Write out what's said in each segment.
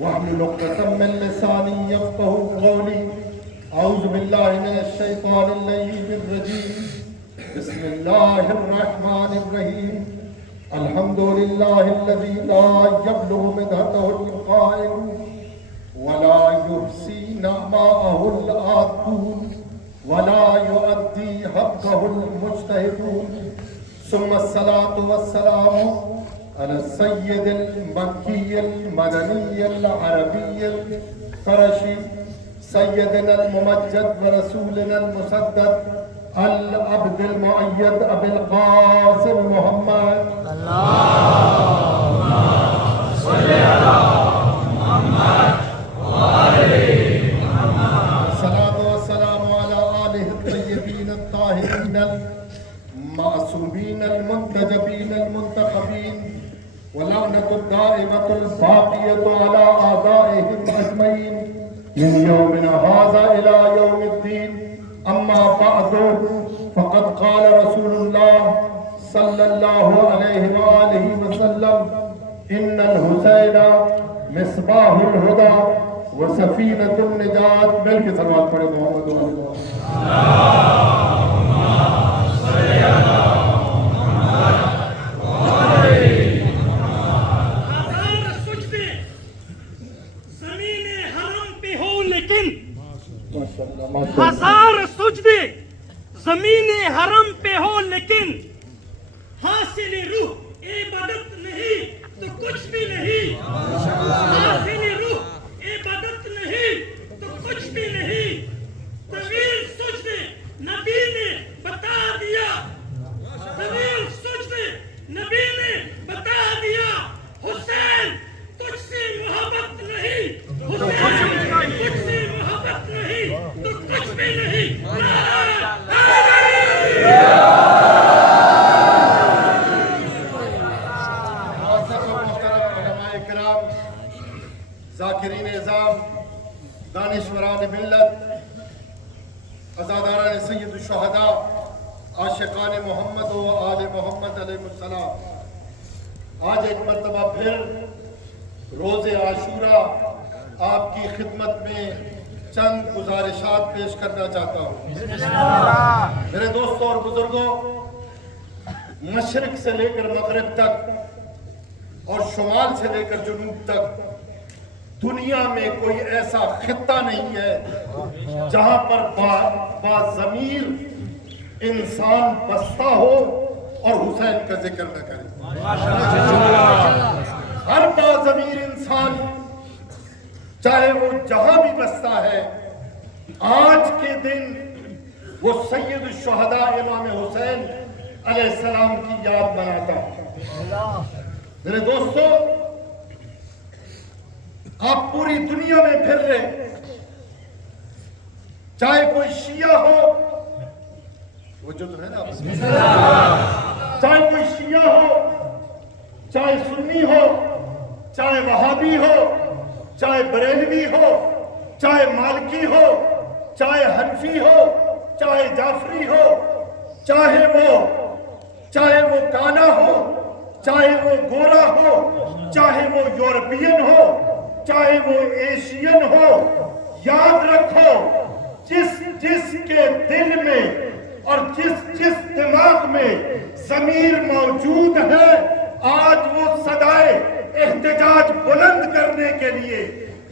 واحلل عقدة من لساني يفقهوا قولي. أعوذ بالله من الشيطان اللعين الرجيم. بسم الله الرحمن الرحيم. الحمد لله الذي لا يبلغ مدحته القائل ولا يحصي نعماءه العادون ولا يؤدي حقه المجتهدون. ثم الصلاة والسلام على السيد المكي المدني العربي القرشي سيدنا الممجد ورسولنا المسدد العبد المؤيد أبي القاسم محمد. اللهم صل على محمد وآل محمد. الصلاة والسلام على آله الطيبين الطاهرين المعصومين المنتجبين المنتخبين ولعنة الدائمة الباقية على أعدائهم أجمعين من يومنا هذا إلى يوم الدين. أما بعد فقد قال رسول الله صلى الله عليه وآله وسلم إن الحسين مصباح الهدى وسفينة النجاة. مل کے صلوات پڑھے محمد اللهم صل على محمد وآل ہزار سجدے زمین حرم پہ ہو لیکن ہزار سجدے زمین حرم پہ ہو لیکن حاصل روح عبادت نہیں تو کچھ بھی نہیں. حاصل روح عبادت نہیں تو کچھ بھی نہیں. طویل سجدے نبی نے بتا دیا. طویل سجدے نبی نے بتا دیا. حسین تجھ سے محبت نہیں. حسین تجھ سے محبت نہیں تو کچھ بھی نہیں. ذاکرین نظام دانشوران ملت عزاداران سید الشہداء عاشقان محمد و آل محمد علیہ السلام، آج ایک مرتبہ پھر روز عاشورہ آپ کی خدمت میں چند گزارشات پیش کرنا چاہتا ہوں. میرے دوستوں اور بزرگوں، مشرق سے لے کر مغرب تک اور شمال سے لے کر جنوب تک دنیا میں کوئی ایسا خطہ نہیں ہے جہاں پر باضمیر انسان بستا ہو اور حسین کا ذکر نہ کرے. ہر باضمیر انسان چاہے وہ جہاں بھی بستا ہے آج کے دن وہ سید الشہداء امام حسین علیہ السلام کی یاد مناتا ہے. میرے دوستو، آپ پوری دنیا میں پھر رہے، چاہے کوئی شیعہ ہو، وہ جو تو ہے نا، چاہے کوئی شیعہ ہو، چاہے سنی ہو، چاہے وہابی ہو، چاہے بریلوی ہو، چاہے مالکی ہو، چاہے حنفی ہو، چاہے جعفری ہو، چاہے وہ کانا ہو، چاہے وہ گورا ہو، چاہے وہ یورپین ہو، چاہے وہ ایشین ہو، یاد رکھو جس کے دل میں اور جس دماغ میں ضمیر موجود ہے آج وہ صدائے احتجاج بلند کرنے کے لیے،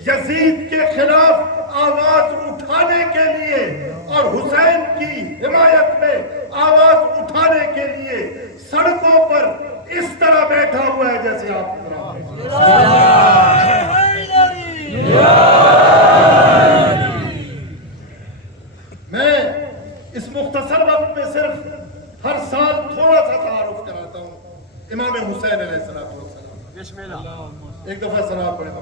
یزید کے خلاف آواز اٹھانے کے لیے اور حسین کی حمایت میں آواز اٹھانے کے لیے سڑکوں پر اس طرح بیٹھا ہوا ہے جیسے آپ میں اس مختصر وقت میں صرف ہر سال تھوڑا سا تعارف کراتا ہوں امام حسین علیہ السلام. ایک دفعہ سلام پڑھیں.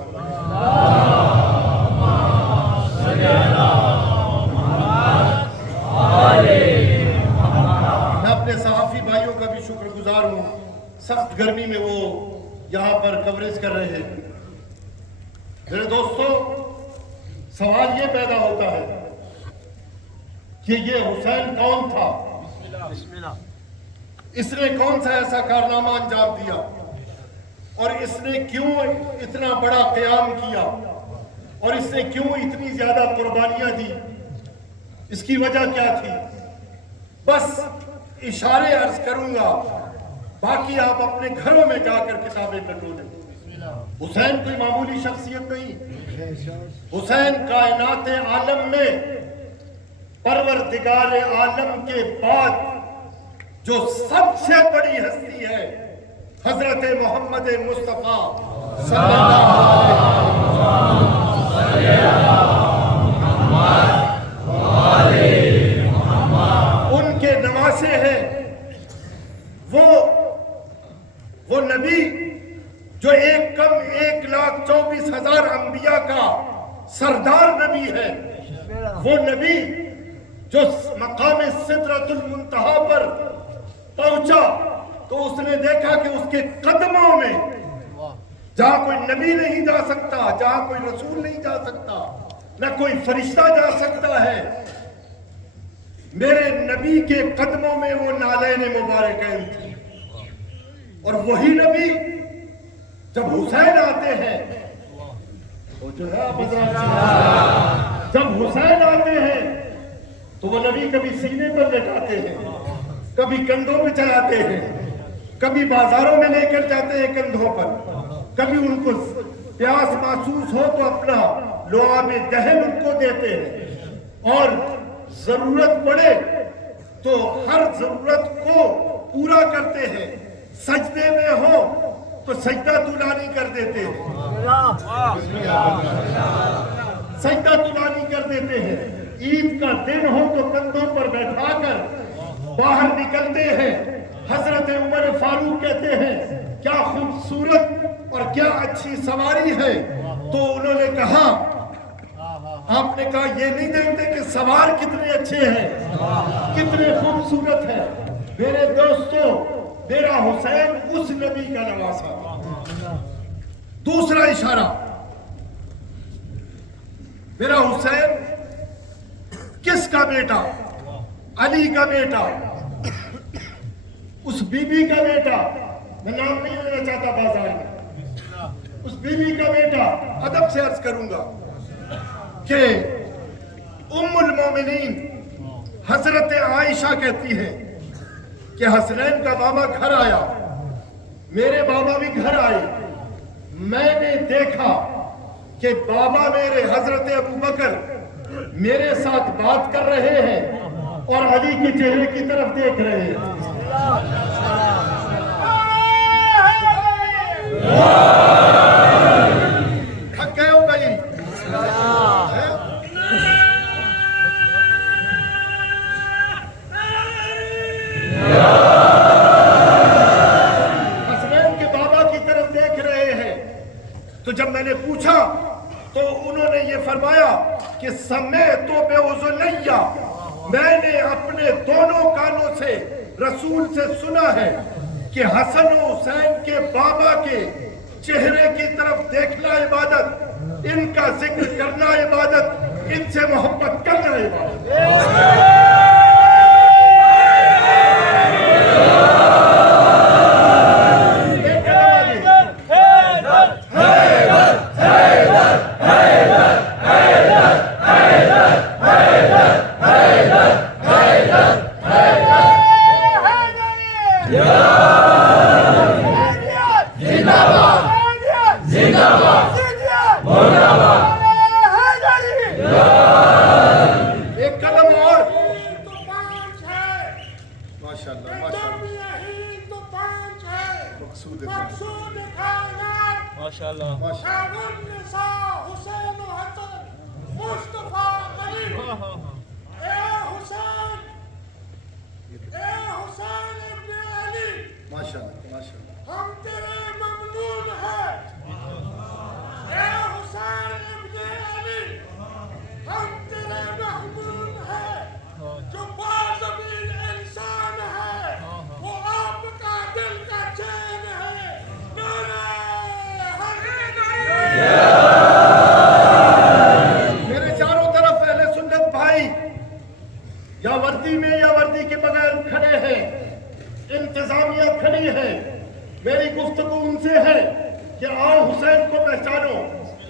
میں اپنے صحافی بھائیوں کا بھی شکر گزار ہوں، سخت گرمی میں وہ یہاں پر کوریج کر رہے ہیں. میرے دوستو، سوال یہ پیدا ہوتا ہے کہ یہ حسین کون تھا؟ اس نے کون سا ایسا کارنامہ انجام دیا اور اس نے کیوں اتنا بڑا قیام کیا اور اس نے کیوں اتنی زیادہ قربانیاں دی، اس کی وجہ کیا تھی؟ بس اشارے عرض کروں گا، باقی آپ اپنے گھروں میں جا کر کتابیں ٹٹولیں۔ حسین کوئی معمولی شخصیت نہیں، حسین کائنات عالم میں پروردگار عالم کے بعد جو سب سے بڑی ہستی ہے حضرت محمد مصطفیٰ صلی اللہ علیہ وسلم، ان کے نواسے ہیں۔ وہ نبی جو 1,24,000 انبیاء کا سردار نبی ہے، وہ نبی جو مقام سدرۃ المنتہا پر پہنچا تو اس نے دیکھا کہ اس کے قدموں میں جہاں کوئی نبی نہیں جا سکتا، جہاں کوئی رسول نہیں جا سکتا، نہ کوئی فرشتہ جا سکتا ہے، میرے نبی کے قدموں میں وہ نالین مبارکین تھی۔ اور وہی نبی جب حسین آتے ہیں، وہ جو ہے جب حسین آتے ہیں تو وہ نبی کبھی سینے پر لٹاتے ہیں، کبھی کندھوں پہ چلاتے ہیں، کبھی بازاروں میں لے کر جاتے ہیں کندھوں پر، کبھی ان کو پیاس محسوس ہو تو اپنا لعاب دہن ان کو دیتے ہیں، اور ضرورت پڑے تو ہر ضرورت کو پورا کرتے ہیں، سجدے میں ہو تو سجدہ طولانی کر دیتے ہیں، سجدہ طولانی کر دیتے ہیں، عید کا دن ہو تو کندھوں پر بیٹھا کر باہر نکلتے ہیں۔ حضرت عمر فاروق کہتے ہیں کیا خوبصورت اور کیا اچھی سواری ہے، تو انہوں نے کہا، آپ نے کہا یہ نہیں دیکھتے کہ سوار کتنے اچھے ہیں، کتنے خوبصورت ہیں۔ میرے دوستو، میرا حسین اس نبی کا نواسا تھا۔ دوسرا اشارہ، میرا حسین کس کا بیٹا؟ علی کا بیٹا، اس بی بی کا بیٹا، میں نام نہیں لینا چاہتا بازار میں، اس بی بی کا بیٹا۔ ادب سے عرض کروں گا کہ ام المومنین حضرت عائشہ کہتی ہے کہ حسنین کا بابا گھر آیا، میرے بابا بھی گھر آئے، میں نے دیکھا کہ بابا میرے حضرت ابوبکر میرے ساتھ بات کر رہے ہیں اور علی کے چہرے کی طرف دیکھ رہے ہیں۔ تھکے ہو گئی؟ حسنین کے بابا کی طرف دیکھ رہے ہیں، تو جب میں نے پوچھا تو انہوں نے یہ فرمایا کہ سمیعت بأذنیہ، میں نے اپنے دونوں کانوں سے رسول سے سنا ہے کہ حسن و حسین کے بابا کے چہرے کی طرف دیکھنا عبادت، ان کا ذکر کرنا عبادت، ان سے محبت کرنا عبادت۔ ماشاءاللہ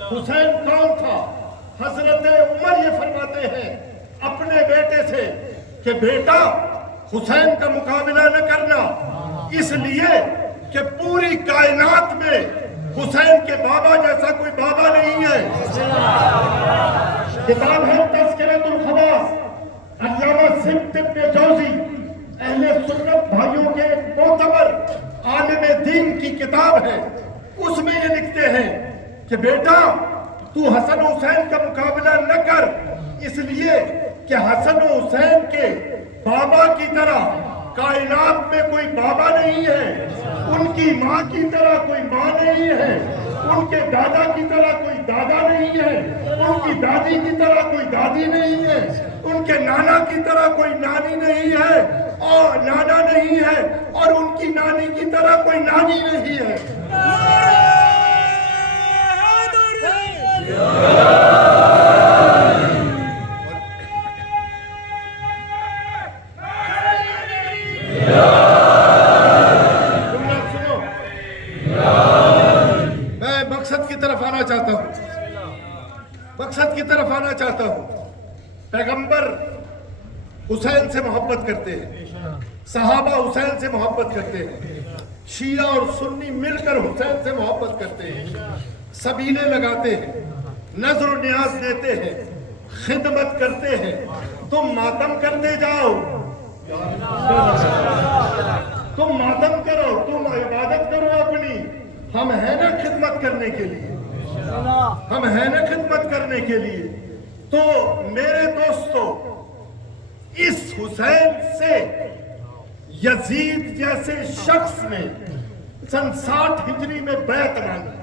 حسین کون تھا؟ حضرت عمر یہ فرماتے ہیں اپنے بیٹے سے کہ بیٹا حسین کا مقابلہ نہ کرنا، اس لیے کہ پوری کائنات میں حسین کے بابا جیسا کوئی بابا نہیں ہے۔ کتاب ہے تذکرۃ الخواص، علامہ سبط ابن جوزی اہل سنت بھائیوں کے ایک معتبر عالم دین کی کتاب ہے، اس میں یہ لکھتے ہیں کہ بیٹا تو حسن و حسین کا مقابلہ نہ کر، اس لیے کہ حسن و حسین کے بابا کی طرح کائنات میں کوئی بابا نہیں ہے، ان کی ماں کی طرح کوئی ماں نہیں ہے، ان کے دادا کی طرح کوئی دادا نہیں ہے، ان کی دادی کی طرح کوئی دادی نہیں ہے، ان کے نانا کی طرح کوئی نانی نہیں ہے اور نانا نہیں ہے، اور ان کی نانی کی طرح کوئی نانی نہیں ہے۔ سنو، میں مقصد کی طرف آنا چاہتا ہوں، مقصد کی طرف آنا چاہتا ہوں۔ پیغمبر حسین سے محبت کرتے ہیں، صحابہ حسین سے محبت کرتے ہیں، شیعہ اور سنی مل کر حسین سے محبت کرتے ہیں، سبیلے لگاتے ہیں، نظر و نیاز دیتے ہیں، خدمت کرتے ہیں۔ تم ماتم کرتے جاؤ، تم ماتم کرو، تم عبادت کرو اپنی، ہم ہیں نا خدمت کرنے کے لیے، ہم ہیں نا خدمت کرنے کے لیے۔ تو میرے دوستو، اس حسین سے یزید جیسے شخص نے سن 60 ہجری میں بیعت مانگی۔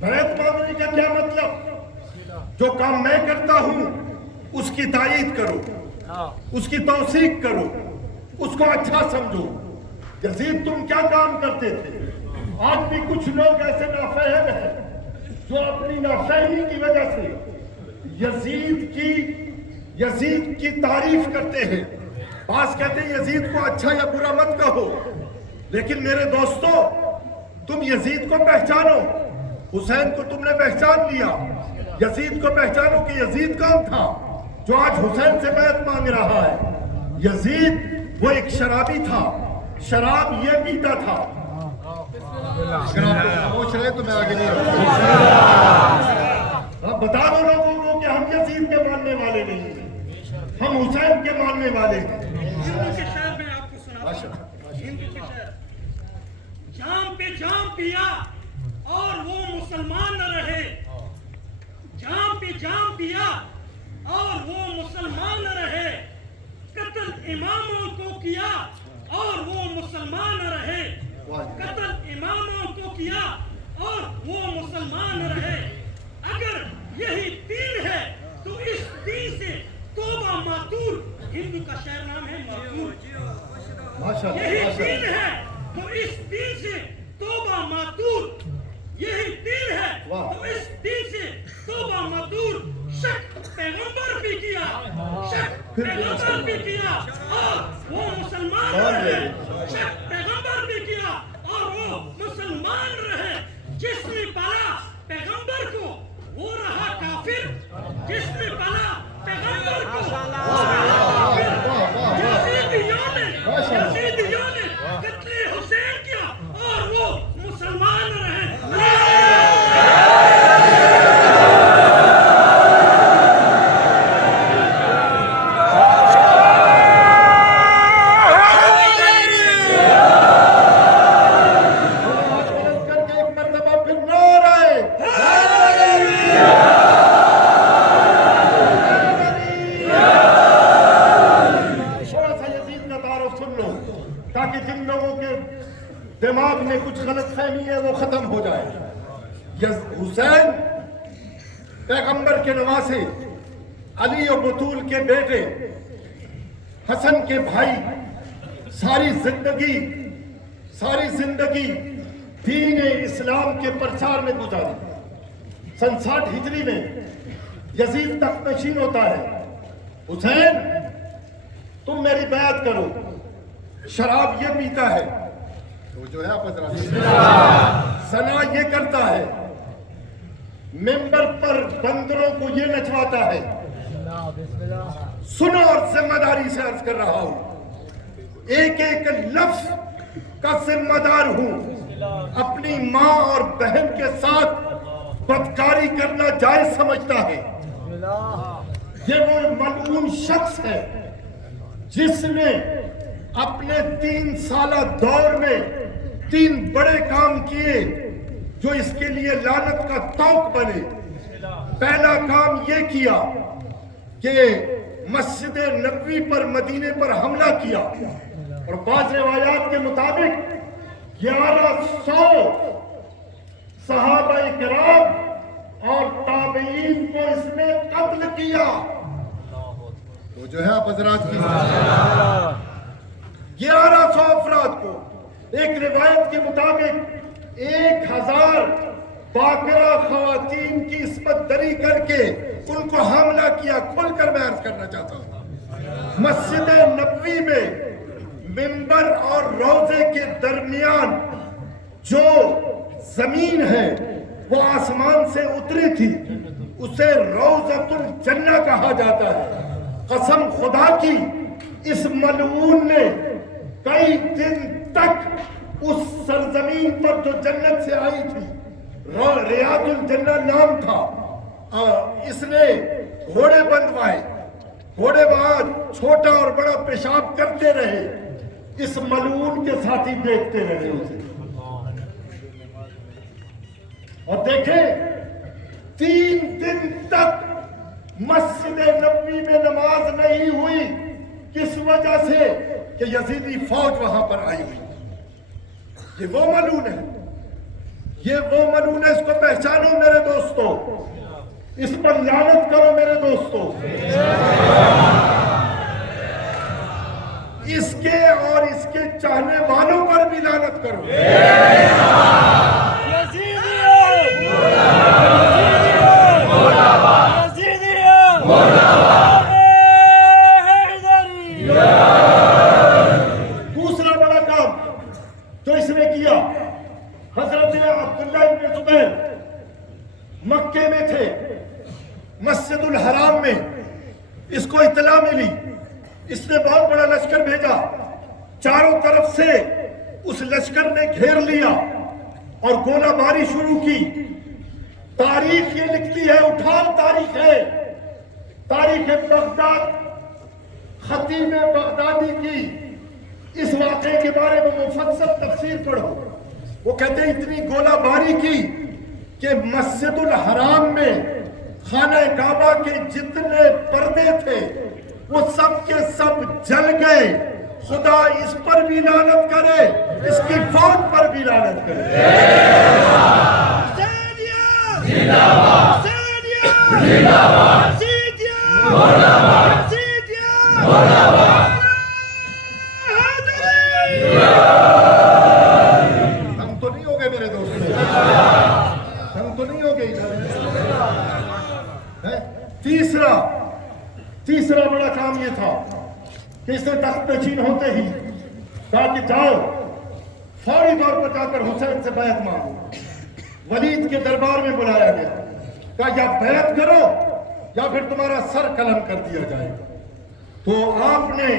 بیعت مانگنے کا کیا مطلب؟ جو کام میں کرتا ہوں اس کی تائید کرو، اس کی توثیق کرو، اس کو اچھا سمجھو۔ یزید تم کیا کام کرتے تھے؟ آج بھی کچھ لوگ ایسے نافہم ہیں جو اپنی نافہمی کی وجہ سے یزید کی تعریف کرتے ہیں۔ بعض کہتے ہیں یزید کو اچھا یا برا مت کہو، لیکن میرے دوستو تم یزید کو پہچانو، حسین کو تم نے پہچان لیا، یزید کو پہچانو کہ یزید کون تھا جو آج حسین سے بیعت مانگ رہا ہے۔ یزید وہ ایک شرابی تھا، شراب یہ پیتا تھا۔ اگر آپ خاموش رہے تو میں آگے نہیں آپ بتا دو لوگوں کو کہ ہم یزید کے ماننے والے نہیں ہیں، ہم حسین کے ماننے والے ہیں۔ جام پہ جام پیا اور وہ مسلمان نہ رہے، جام پہ جام پیا اور وہ مسلمان نہ رہے، قتل اماموں کو کیا اور وہ مسلمان نہ رہے، قتل اماموں کو کیا اور وہ مسلمان نہ رہے۔ اگر یہی دین ہے تو اس دین سے توبہ ماتور، ہندو کا شاعر نام ہے ماتور، یہی دین ہے تو اس دین سے توبہ ماتور، یہی دین ہے تو اس دین سے توبہ ماتور۔ شک پیغمبر بھی کیا، شک پیغمبر بھی کیا اور وہ مسلمان رہے، شک پیغمبر بھی کیا اور وہ مسلمان رہے۔ جس نے پالا پیغمبر کو وہ رہا کافر، جس نے پالا پیغمبر کو وہ رہا کافر۔ یزیدیوں نے قتل حسین کیا اور وہ مسلمان رہے۔ تاکہ جن لوگوں کے دماغ میں کچھ غلط فہمی ہے وہ ختم ہو جائے۔ حسین پیغمبر کے نواسے، علی و بطول کے بیٹے، حسن کے بھائی، ساری زندگی دین اسلام کے پرچار میں گزاری۔ سن 60 ہجری میں یزید تخت نشین ہوتا ہے۔ حسین تم میری بیعت کرو، شراب یہ پیتا ہے، تو جو ہے زنا یہ کرتا ہے، ممبر پر بندروں کو یہ نچواتا ہے. سنو اور ذمہ داری سے عرض کر رہا ہوں، ایک ایک لفظ کا ذمہ دار ہوں. اپنی ماں اور بہن کے ساتھ بدکاری کرنا جائز سمجھتا ہے. یہ وہ ملعون شخص ہے جس نے اپنے 3 سالہ دور میں 3 بڑے کام کیے جو اس کے لیے لعنت کا طوق بنے. پہلا کام یہ کیا کہ مسجد نبوی پر مدینے پر حملہ کیا، اور بعض روایات کے مطابق 1100 صحابہ کرام اور تابعین کو اس نے قتل کیا. تو جو ہے آپ حضرات کی 1100 افراد کو، ایک روایت کے مطابق 1000 باقرہ خواتین کی عصمت دری کر کے ان کو حملہ کیا. کھل کر میں عرض کرنا چاہتا ہوں، مسجد نبوی میں منبر اور روضے کے درمیان جو زمین ہے وہ آسمان سے اتری تھی، اسے روضۃ الجنہ کہا جاتا ہے. قسم خدا کی اس ملعون نے کئی دن تک اس سرزمین پر جو جنت سے آئی تھی، ریاض الجنہ نام تھا، اس نے گھوڑے بندوائے. گھوڑے وہاں چھوٹا اور بڑا پیشاب کرتے رہے، اس ملعون کے ساتھی دیکھتے رہے اسے. اور دیکھیں 3 دن تک مسجد نبوی میں نماز نہیں ہوئی. کس وجہ سے؟ کہ یزیدی فوج وہاں پر آئی ہوئی. یہ وہ ملعون ہے، یہ وہ ملعون ہے. اس کو پہچانو میرے دوستو، اس پر لعنت کرو میرے دوستو. اس کے اور اس کے چاہنے والوں پر بھی لعنت کرو. دوسرا بڑا کام جو اس نے کیا، حضرت عبداللہ ابن زبیر مکے میں تھے، مسجد الحرام میں اس کو اطلاع ملی. اس نے بہت بڑا لشکر بھیجا، چاروں طرف سے اس لشکر نے گھیر لیا اور گولہ باری شروع کی. تاریخ یہ لکھتی ہے، اٹھاؤ تاریخ ہے، تاریخ بغداد خطیب بغدادی کی اس واقعے کے بارے میں مفصل تفسیر پڑھو. وہ کہتے ہیں اتنی گولہ باری کی کہ مسجد الحرام میں خانہ کعبہ کے جتنے پردے تھے وہ سب کے سب جل گئے. خدا اس پر بھی لعنت کرے، اس کی فوج پر بھی لعنت کرے. ہم تو نہیں ہو گئے میرے دوست، ہم تو نہیں ہو گئے. تیسرا بڑا کام یہ تھا کہ اس نے تخت نشین ہوتے ہی کہا کہ جاؤ فوری طور پر جا کر حسین سے بیعت مانگو. ولید کے دربار میں بلایا گیا، کہا یا بیعت کرو یا پھر تمہارا سر قلم کر دیا جائے گا. تو آپ نے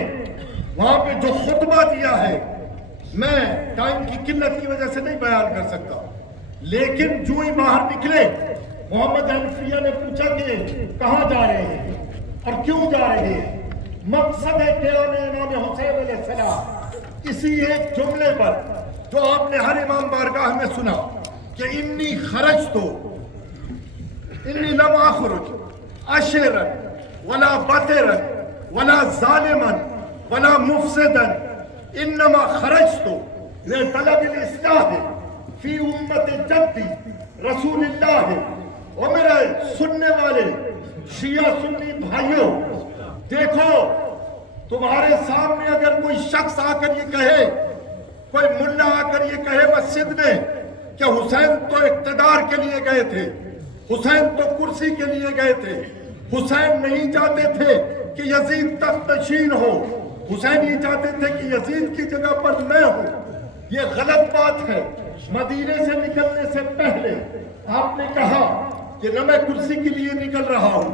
وہاں پہ جو خطبہ دیا ہے میں ٹائم کی قلت کی وجہ سے نہیں بیان کر سکتا، لیکن جو ہی باہر نکلے محمد حنفیہ نے پوچھا کہ کہاں جا رہے ہیں اور کیوں جا رہے ہیں. مقصد ہے قیام امام حسین علیہ السلام. اسی ایک جملے پر جو آپ نے ہر امام بارگاہ میں سنا کہ انی خرجت انی لم اخرج عشرا ولا بطرا ولا ظالما ولا مفسدا انما خرجت لطلب الاصلاح فی امت جدی رسول اللہ. اور میرے سننے والے شیعہ سنی بھائیوں، دیکھو تمہارے سامنے اگر کوئی شخص آ کر یہ کہے، کوئی ملا آ کر یہ کہے مسجد میں کہ حسین تو اقتدار کے لیے گئے تھے، حسین تو کرسی کے لیے گئے تھے، حسین نہیں چاہتے تھے کہ یزید تخت نشین ہو، حسین یہ چاہتے تھے کہ یزید کی جگہ پر میں ہوں، یہ غلط بات ہے. مدینے سے نکلنے سے پہلے آپ نے کہا کہ نہ میں کرسی کے لیے نکل رہا ہوں،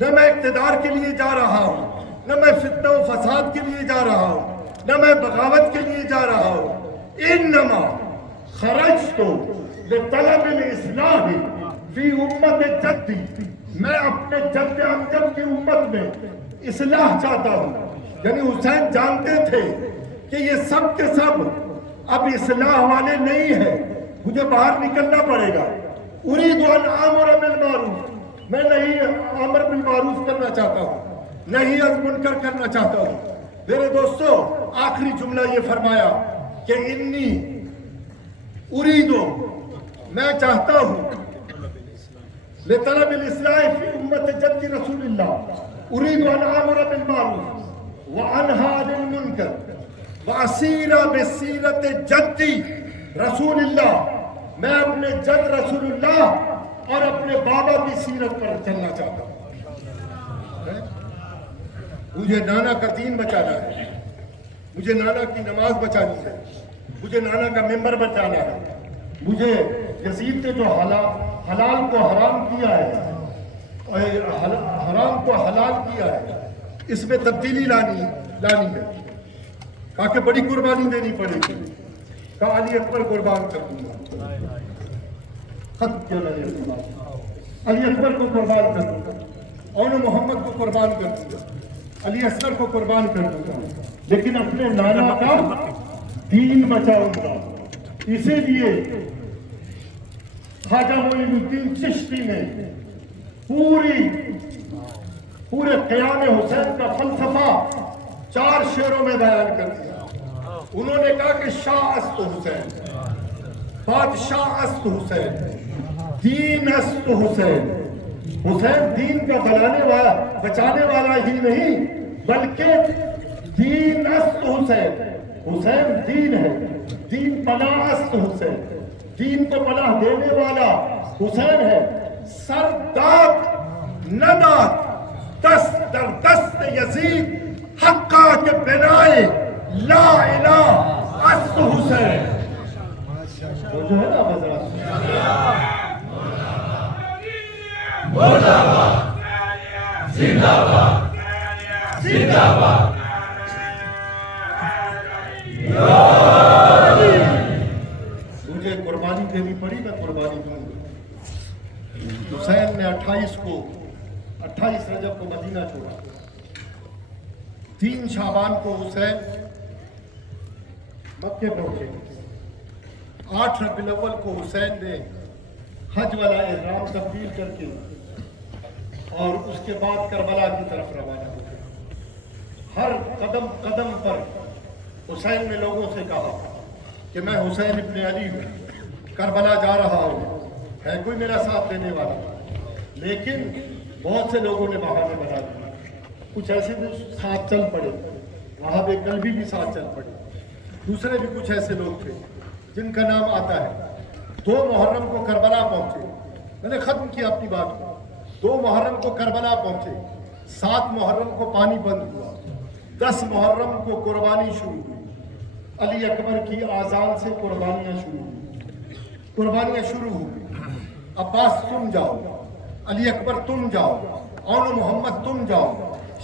نہ میں اقتدار کے لیے جا رہا ہوں، نہ میں فتنہ و فساد کے لیے جا رہا ہوں، نہ میں بغاوت کے لیے جا رہا ہوں۔ انما خرجت لطلب الاصلاح فی امت جدی، میں اپنے جد امجد کی امت میں اصلاح چاہتا ہوں۔ یعنی حسین جانتے تھے کہ یہ سب کے سب اب اصلاح والے نہیں ہیں، مجھے باہر نکلنا پڑے گا۔ اريد ان آمر بالمعروف، میں نہیں امر بالمعروف کرنا چاہتا ہوں، نہیں از منکر کرنا چاہتا ہوں۔ میرے دوستو، آخری جملہ یہ فرمایا کہ انی اریدو، میں چاہتا ہوں، لطلب الاصلاح فی امت جد رسول اللہ، اريد ان آمر بالمعروف وانہا عن المنکر واسیر بسیرت جدی رسول اللہ، میں اپنے جد رسول اللہ اور اپنے بابا کی سیرت پر چلنا چاہتا ہوں۔ مجھے نانا کا دین بچانا ہے، مجھے نانا کی نماز بچانی ہے، مجھے نانا کا ممبر بچانا ہے، مجھے یزید نے جو حلال کو حرام کیا ہے، حرام کو حلال کیا ہے، اس میں تبدیلی لانی ہے۔ کہا کہ بڑی قربانی دینی پڑے گی، کہا علی اکبر قربان کر دوں گا، خط کیا علی اکبر کو قربان کر دوں گا، اون محمد کو قربان کر دوں گا، علی اصغر کو قربان کر دوں گا، لیکن اپنے نانا کا دین بچاؤں گا۔ اسی لیے خواجہ معین الدین چشتی نے پورے قیام حسین کا فلسفہ 4 شعروں میں بیان کر دیا۔ انہوں نے کہا کہ شاہ است حسین، بادشاہ است حسین، دین است حسین۔ حسین دین کا بچانے والا ہی نہیں بلکہ دین است حسین، حسین دین ہے، دین پناہ است حسین، دین کو پناہ دینے والا حسین ہے۔ سر داد نداد دست در دست یزید حقا کے بنائے لا الہ است حسین۔ وہ جو ہے نا بذرا زندہ باد زندہ باد، مجھے قربانی دینی پڑی، میں قربانی دوں گا۔ حسین نے 28 رجب کو مدینہ چھوڑا، 3 شعبان کو حسین مکے پہنچے، 8 ربیع الاول کو حسین نے حج والا احرام تبدیل کر کے اور اس کے بعد کربلا کی طرف روانہ ہو گئے۔ ہر قدم قدم پر حسین نے لوگوں سے کہا کہ میں حسین ابن علی ہوں، کربلا جا رہا ہوں، ہے کوئی میرا ساتھ دینے والا؟ لیکن بہت سے لوگوں نے بہانے بنا دیے، کچھ ایسے بھی ساتھ چل پڑے، وہاں بے قلبی بھی ساتھ چل پڑے، دوسرے بھی کچھ ایسے لوگ تھے جن کا نام آتا ہے۔ 2 محرم کو کربلا پہنچے، میں نے ختم کیا اپنی بات کو، 2 محرم کو کربلا پہنچے، 7 محرم کو پانی بند ہوا، 10 محرم کو قربانی شروع ہوئی، علی اکبر کی آذان سے قربانیاں شروع ہوئی۔ عباس تم جاؤ، علی اکبر تم جاؤ، اون محمد تم جاؤ،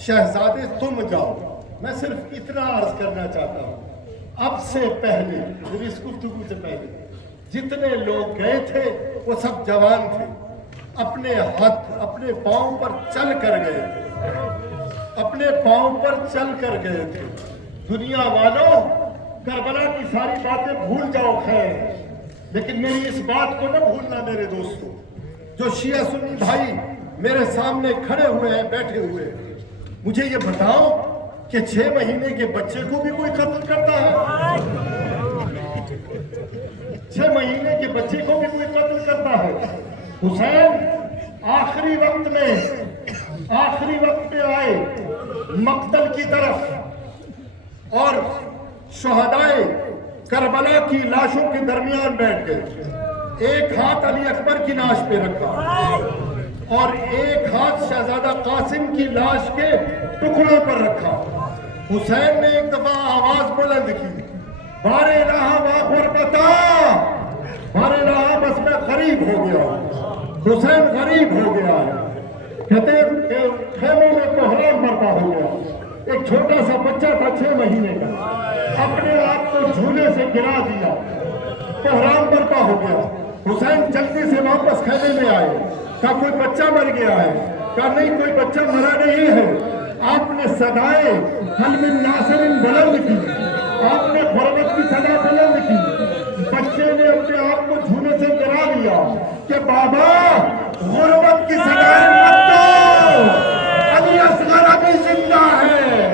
شہزادے تم جاؤ۔ میں صرف اتنا عرض کرنا چاہتا ہوں، اب سے پہلے، میری اس گفتگو سے پہلے جتنے لوگ گئے تھے وہ سب جوان تھے، اپنے ہاتھ اپنے پاؤں پر چل کر گئے تھے، اپنے پاؤں پر چل کر گئے تھے۔ دنیا والوں، کربلا کی ساری باتیں بھول جاؤ خیر، لیکن میری اس بات کو نہ بھولنا میرے دوستو۔ جو شیعہ سنی بھائی میرے سامنے کھڑے ہوئے ہیں، بیٹھے ہوئے ہیں، مجھے یہ بتاؤ کہ 6 مہینے کے بچے کو بھی کوئی قتل کرتا ہے؟ 6 مہینے کے بچے کو بھی کوئی قتل کرتا ہے؟ حسین آخری وقت میں آئے مقتل کی طرف اور شہدائے کربلا کی لاشوں کے درمیان بیٹھ گئے، ایک ہاتھ علی اکبر کی لاش پہ رکھا اور ایک ہاتھ شہزادہ قاسم کی لاش کے ٹکڑوں پر رکھا۔ حسین نے ایک دفعہ آواز بلند کی، بار الہ وا غربتا، بار الہ بس میں غریب ہو گیا ہوں، حسین غریب ہو گیا ہے، کہتے ہیں کہ خیموں میں کوہرام برپا ہو گیا، ایک چھوٹا سا بچہ تھا 6 مہینے کا، اپنے آپ کو جھولے سے گرا دیا، کوہرام برپا ہو گیا۔ حسین جلدی سے واپس خیمے میں آئے، کہا کوئی بچہ مر گیا ہے، کہا نہیں کوئی بچہ مرا نہیں ہے۔ آپ نے صدائے حل من ناصر بلند کی، آپ نے غربت کی صدا بلند کی، بچے نے اپنے آپ کو جھولے سے گرا لیا کہ بابا غربت کی صدائیں مت دو، علی اصغر ابھی زندہ ہے۔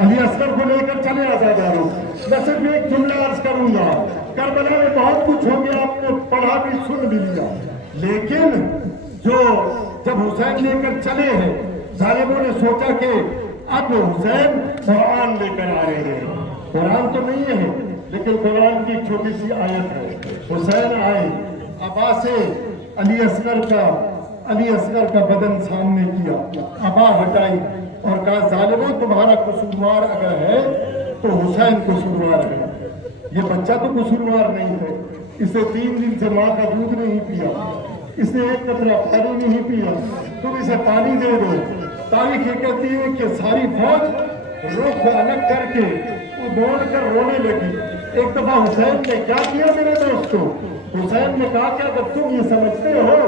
علی اصغر کو لے کر چلے عزادارو، میں صرف ایک جملہ عرض کروں گا، کربلا میں بہت کچھ ہو گیا، آپ نے پڑھا بھی سن بھی لیا، لیکن جب حسین لے کر چلے ہیں، ظالموں نے سوچا کہ اب حسین قرآن لے کر آ رہے ہیں، قرآن تو نہیں ہے لیکن قرآن کی چھوٹی سی آیت ہے۔ حسین آئے، ابا سے علی اصغر کا بدن سامنے کیا، ابا ہٹائی اور کہا ظالموں تمہارا قصوروار اگر ہے تو حسین قصوروار ہے، یہ بچہ تو قصوروار نہیں ہے، اسے 3 دن سے ماں کا دودھ نہیں پیا، اس نے ایک قطرہ پانی نہیں پیا، تم اسے پانی دے دو۔ تاریخ یہ کہتی ہے کہ ساری فوج رخ الگ کر کے وہ دوڑ کر رونے لگی۔ ایک دفعہ حسین نے کیا کیا میرے دوستو؟ حسین نے کہا کہ اگر تم یہ سمجھتے ہو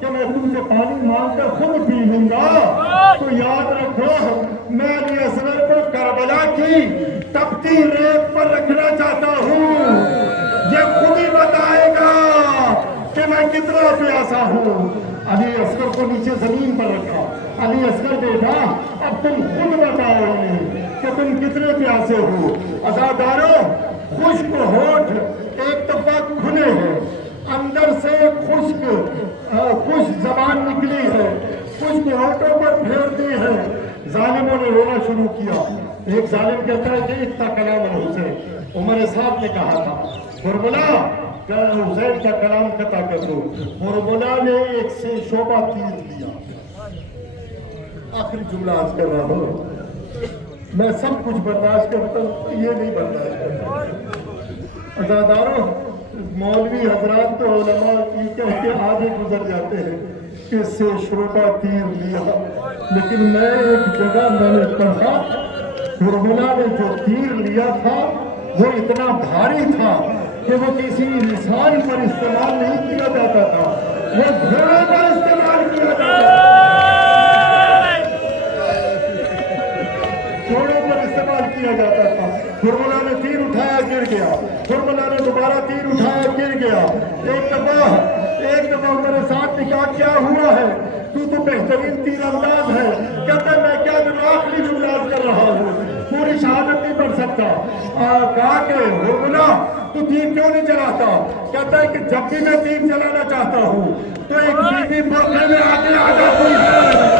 کہ میں تم سے پانی مانگ کر خود پی لوں گا تو یاد رکھو میں علی اصغر کو کربلا کی تپتی ریت پر رکھنا چاہتا ہوں، یہ خود ہی بتائے گا کہ میں کتنا پیاسا ہوں۔ علی اصغر کو نیچے زمین پر رکھا، علی اصغر بیٹا اب تم خود بتاؤ انہیں کہ تم کتنے پیاسے ہو۔ عزادارو خشک ہونٹ ایک دفعہ کھلے ہیں، اندر سے خشک زبان نکلی ہے، خشک ہونٹوں پر پھیرتی ہے۔ ظالموں نے رونا شروع کیا۔ ایک ظالم کہتا ہے کہ اتنا کلام الحسین، عمر صاحب نے کہا تھا کربلا حسین کا کلام قطع کر دو، کربلا نے ایک سے شعبہ تیر لیا۔ آخری جملہ آج کر رہا ہوں، میں سب کچھ برداشت کرتا ہوں، یہ نہیں برداشت کرتا۔ عزادارو مولوی حضرات تو علماء کی کہہ کے آگے گزر جاتے ہیں کہ اس سے شعبہ تیر لیا، لیکن میں ایک جگہ میں نے پڑھا کربلا نے جو تیر لیا تھا وہ اتنا بھاری تھا کہ وہ کسی انسان پر استعمال نہیں کیا جاتا تھا، وہ گھوڑے پر استعمال کیا جاتا تھا، گھوڑوں پر استعمال کیا جاتا تھا۔ کربلا نے تیر اٹھایا گر گیا، کربلا نے دوبارہ تیر اٹھایا گر گیا۔ ایک دفعہ میرے ساتھ نکاح کیا ہوا ہے، تو بہترین تیر انداز ہے، کہتا ہے میں کیا آخری جملہ کر رہا ہوں، پوری شہادت نہیں پڑھ سکتا۔ کہا کہ کربلا تو تیر کیوں نہیں چلاتا؟ کہتا ہے کہ جب بھی میں تیر چلانا چاہتا ہوں تو ایک بیوی برقعے میں آ جاتی ہے۔